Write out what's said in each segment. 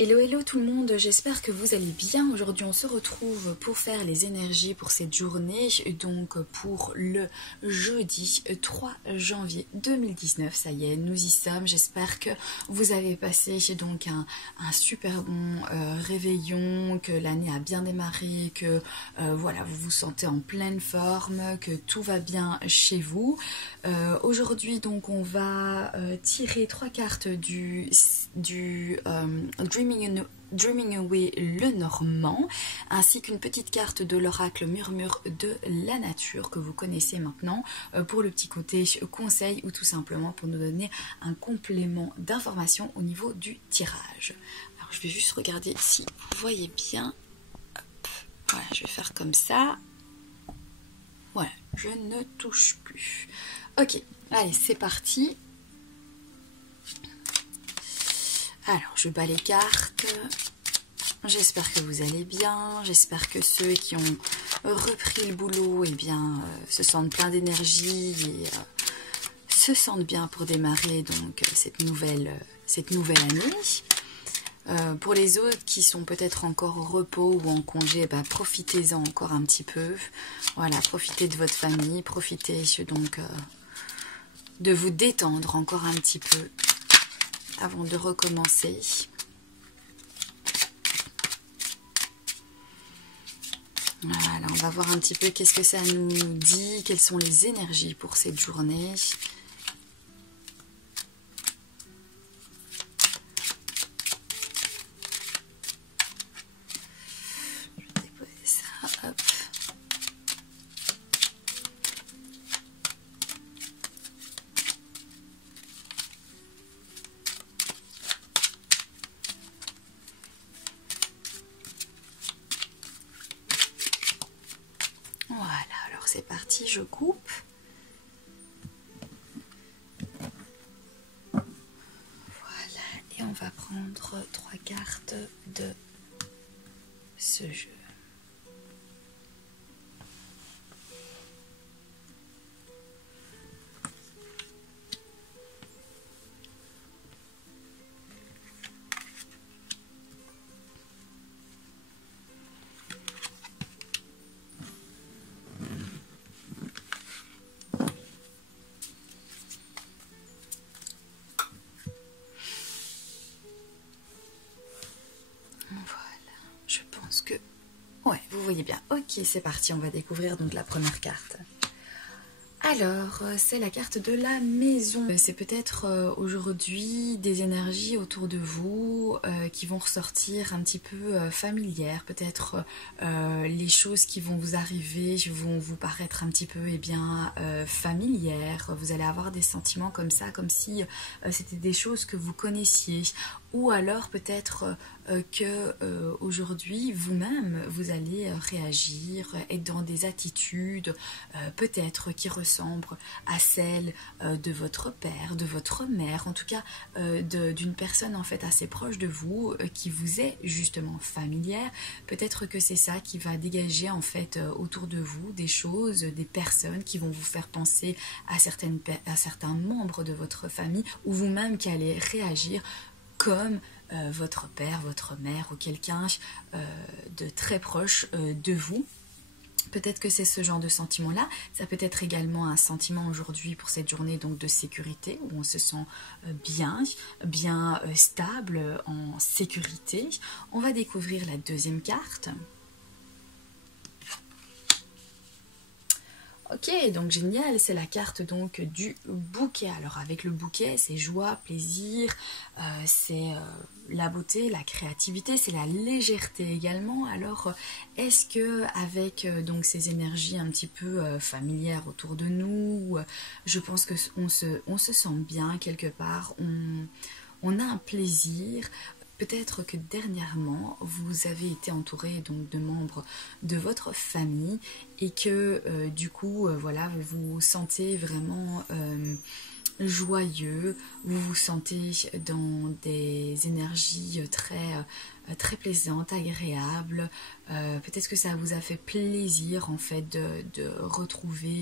Hello hello tout le monde, j'espère que vous allez bien. Aujourd'hui on se retrouve pour faire les énergies pour cette journée, donc pour le jeudi 3 janvier 2019, ça y est, nous y sommes. J'espère que vous avez passé donc un super bon réveillon, que l'année a bien démarré, que voilà, vous vous sentez en pleine forme, que tout va bien chez vous. Aujourd'hui donc on va tirer 3 cartes du Dreaming Away le Normand, ainsi qu'une petite carte de l'oracle Murmure de la Nature que vous connaissez maintenant pour le petit côté conseil ou tout simplement pour nous donner un complément d'information au niveau du tirage. Alors je vais juste regarder si vous voyez bien. Hop. Voilà, je vais faire comme ça. Voilà, je ne touche plus. Ok, allez, c'est parti. Alors, je bats les cartes. J'espère que vous allez bien. J'espère que ceux qui ont repris le boulot, eh bien, se sentent plein d'énergie et se sentent bien pour démarrer donc cette nouvelle année. Pour les autres qui sont peut-être encore au repos ou en congé, bah, profitez-en encore un petit peu. Voilà, profitez de votre famille, profitez donc de vous détendre encore un petit peu avant de recommencer. Voilà, on va voir un petit peu qu'est-ce que ça nous dit, quelles sont les énergies pour cette journée. Je vais déposer ça, hop. Voilà, alors c'est parti, je coupe. Voilà, et on va prendre 3 cartes de ce jeu. Je pense que... Ouais, vous voyez bien. Ok, c'est parti, on va découvrir donc la première carte. Alors, c'est la carte de la maison. C'est peut-être aujourd'hui des énergies autour de vous qui vont ressortir un petit peu familières. Peut-être les choses qui vont vous arriver vont vous paraître un petit peu familières. Vous allez avoir des sentiments comme ça, comme si c'était des choses que vous connaissiez. Ou alors peut-être que aujourd'hui vous-même vous allez réagir, être dans des attitudes peut-être qui ressemblent à celles de votre père, de votre mère, en tout cas d'une personne en fait assez proche de vous qui vous est justement familière. Peut-être que c'est ça qui va dégager en fait autour de vous des choses, des personnes qui vont vous faire penser à certains membres de votre famille ou vous-même qui allez réagir comme votre père, votre mère ou quelqu'un de très proche de vous. Peut-être que c'est ce genre de sentiment-là. Ça peut être également un sentiment aujourd'hui pour cette journée donc de sécurité, où on se sent bien stable, en sécurité. On va découvrir la deuxième carte. Ok, donc génial, c'est la carte donc du bouquet. Alors avec le bouquet, c'est joie, plaisir, c'est la beauté, la créativité, c'est la légèreté également. Alors est-ce que avec donc ces énergies un petit peu familières autour de nous, je pense que on se sent bien quelque part, on a un plaisir. Peut-être que dernièrement, vous avez été entouré donc de membres de votre famille et que du coup, voilà, vous vous sentez vraiment joyeux, vous vous sentez dans des énergies très plaisantes, agréables. Peut-être que ça vous a fait plaisir en fait de retrouver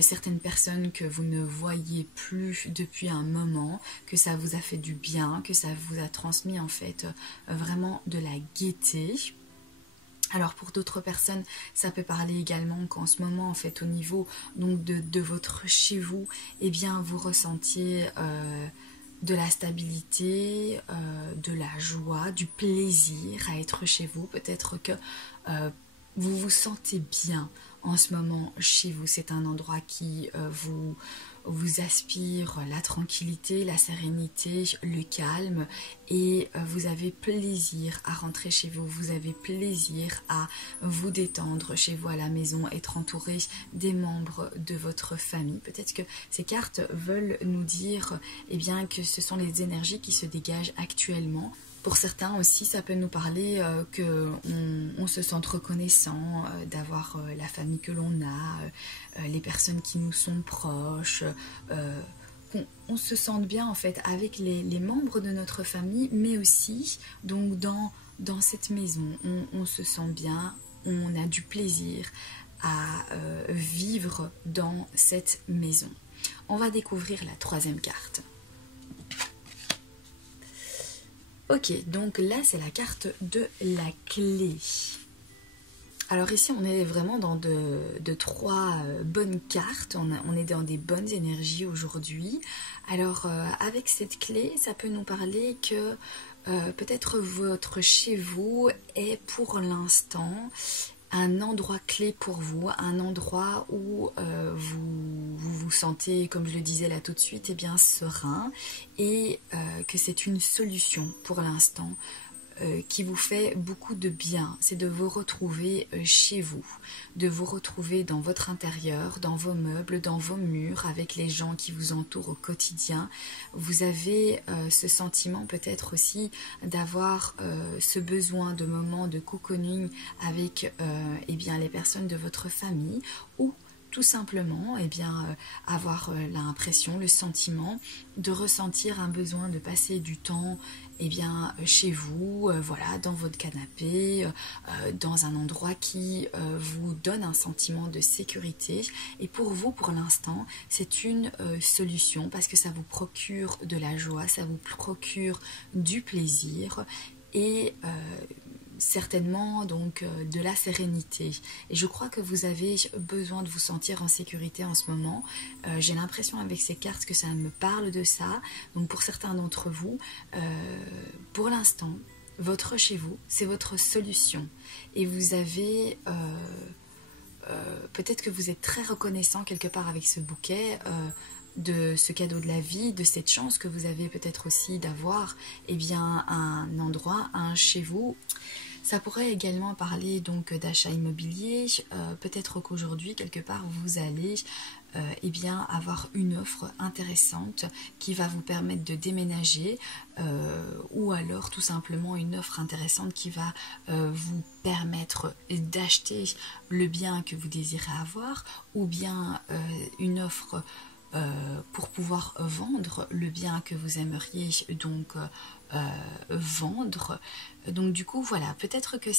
certaines personnes que vous ne voyiez plus depuis un moment, que ça vous a fait du bien, que ça vous a transmis en fait vraiment de la gaieté. Alors pour d'autres personnes, ça peut parler également qu'en ce moment, en fait, au niveau donc de votre chez vous, eh bien, vous ressentiez de la stabilité, de la joie, du plaisir à être chez vous. Peut-être que vous vous sentez bien en ce moment chez vous. C'est un endroit qui vous aspire la tranquillité, la sérénité, le calme et vous avez plaisir à rentrer chez vous, vous avez plaisir à vous détendre chez vous à la maison, être entouré des membres de votre famille. Peut-être que ces cartes veulent nous dire eh bien, que ce sont les énergies qui se dégagent actuellement. Pour certains aussi, ça peut nous parler qu'on se sente reconnaissant d'avoir la famille que l'on a, les personnes qui nous sont proches, qu'on se sente bien en fait avec les membres de notre famille, mais aussi donc dans cette maison, on se sent bien, on a du plaisir à vivre dans cette maison. On va découvrir la troisième carte. Ok, donc là c'est la carte de la clé. Alors ici on est vraiment dans de trois bonnes cartes, on est dans des bonnes énergies aujourd'hui. Alors avec cette clé, ça peut nous parler que peut-être votre chez vous est pour l'instant un endroit clé pour vous, un endroit où vous sentez, comme je le disais là tout de suite, eh bien serein et que c'est une solution pour l'instant qui vous fait beaucoup de bien, c'est de vous retrouver chez vous, de vous retrouver dans votre intérieur, dans vos meubles, dans vos murs, avec les gens qui vous entourent au quotidien. Vous avez ce sentiment peut-être aussi d'avoir ce besoin de moments de cocooning avec eh bien, les personnes de votre famille ou tout simplement eh bien, avoir l'impression, le sentiment de ressentir un besoin de passer du temps eh bien, chez vous, voilà, dans votre canapé, dans un endroit qui vous donne un sentiment de sécurité. Et pour vous, pour l'instant, c'est une solution parce que ça vous procure de la joie, ça vous procure du plaisir et certainement donc de la sérénité. Et je crois que vous avez besoin de vous sentir en sécurité en ce moment. J'ai l'impression avec ces cartes que ça me parle de ça. Donc pour certains d'entre vous, pour l'instant, votre chez vous, c'est votre solution. Et vous avez... peut-être que vous êtes très reconnaissant quelque part avec ce bouquet de ce cadeau de la vie, de cette chance que vous avez peut-être aussi d'avoir eh bien, un endroit, un chez vous. Ça pourrait également parler donc d'achat immobilier, peut-être qu'aujourd'hui quelque part vous allez eh bien, avoir une offre intéressante qui va vous permettre de déménager ou alors tout simplement une offre intéressante qui va vous permettre d'acheter le bien que vous désirez avoir ou bien une offre pour pouvoir vendre le bien que vous aimeriez donc vendre. Donc du coup voilà, peut-être que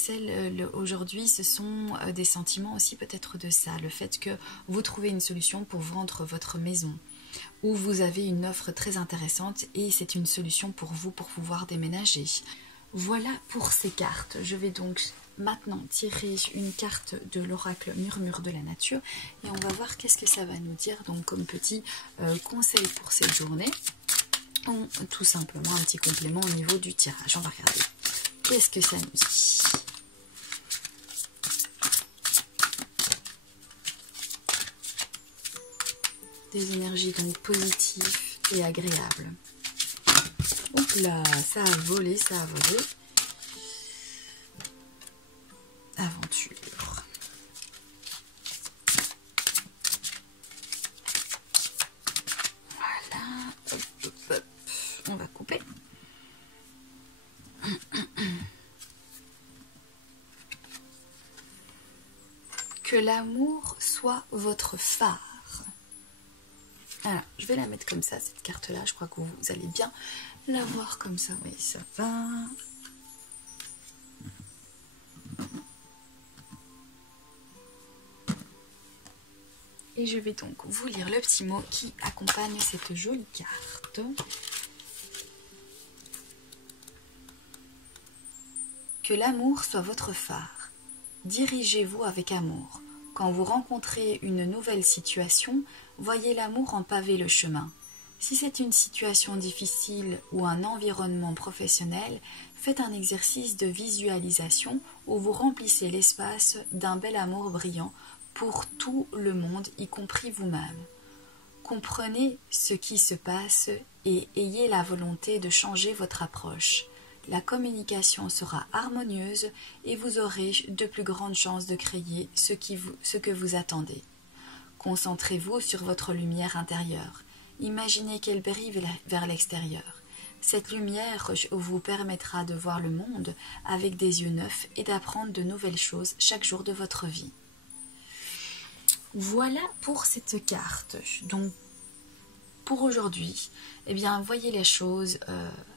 aujourd'hui ce sont des sentiments aussi peut-être de ça, le fait que vous trouvez une solution pour vendre votre maison ou vous avez une offre très intéressante et c'est une solution pour vous pour pouvoir déménager. Voilà pour ces cartes. Je vais donc maintenant tirer une carte de l'oracle Murmure de la Nature et on va voir qu'est-ce que ça va nous dire donc comme petit conseil pour cette journée ou tout simplement un petit complément au niveau du tirage. On va regarder qu'est-ce que ça nous dit. Des énergies donc positives et agréables. Oups là, ça a volé, ça a volé. Aventure. Voilà. Hop, hop, hop. On va couper. Que l'amour soit votre phare. Alors, je vais la mettre comme ça, cette carte-là. Je crois que vous allez bien la voir comme ça. Oui, ça va. Et je vais donc vous lire le petit mot qui accompagne cette jolie carte. Que l'amour soit votre phare. Dirigez-vous avec amour. Quand vous rencontrez une nouvelle situation, voyez l'amour en paver le chemin. Si c'est une situation difficile ou un environnement professionnel, faites un exercice de visualisation où vous remplissez l'espace d'un bel amour brillant pour tout le monde, y compris vous-même. Comprenez ce qui se passe et ayez la volonté de changer votre approche. La communication sera harmonieuse et vous aurez de plus grandes chances de créer ce que vous attendez. Concentrez-vous sur votre lumière intérieure. Imaginez qu'elle brille vers l'extérieur. Cette lumière vous permettra de voir le monde avec des yeux neufs et d'apprendre de nouvelles choses chaque jour de votre vie. Voilà pour cette carte. Donc, pour aujourd'hui, eh bien, voyez les choses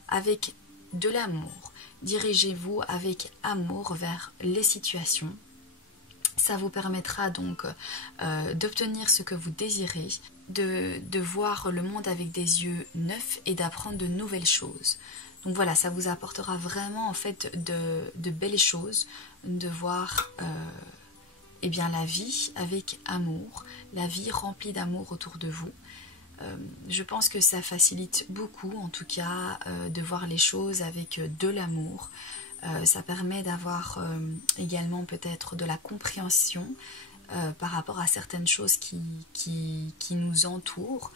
avec de l'amour. Dirigez-vous avec amour vers les situations. Ça vous permettra donc d'obtenir ce que vous désirez, de voir le monde avec des yeux neufs et d'apprendre de nouvelles choses. Donc voilà, ça vous apportera vraiment en fait de belles choses, de voir eh bien, la vie avec amour, la vie remplie d'amour autour de vous. Je pense que ça facilite beaucoup, en tout cas, de voir les choses avec de l'amour. Ça permet d'avoir également peut-être de la compréhension par rapport à certaines choses qui nous entourent.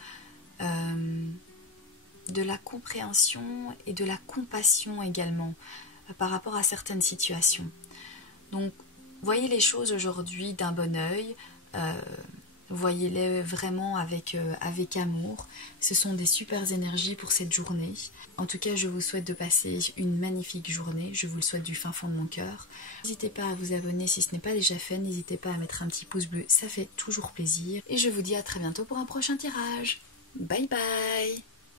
De la compréhension et de la compassion également par rapport à certaines situations. Donc, voyez les choses aujourd'hui d'un bon œil. Voyez-les vraiment avec amour. Ce sont des super énergies pour cette journée. En tout cas, je vous souhaite de passer une magnifique journée. Je vous le souhaite du fin fond de mon cœur. N'hésitez pas à vous abonner si ce n'est pas déjà fait. N'hésitez pas à mettre un petit pouce bleu, ça fait toujours plaisir. Et je vous dis à très bientôt pour un prochain tirage. Bye bye!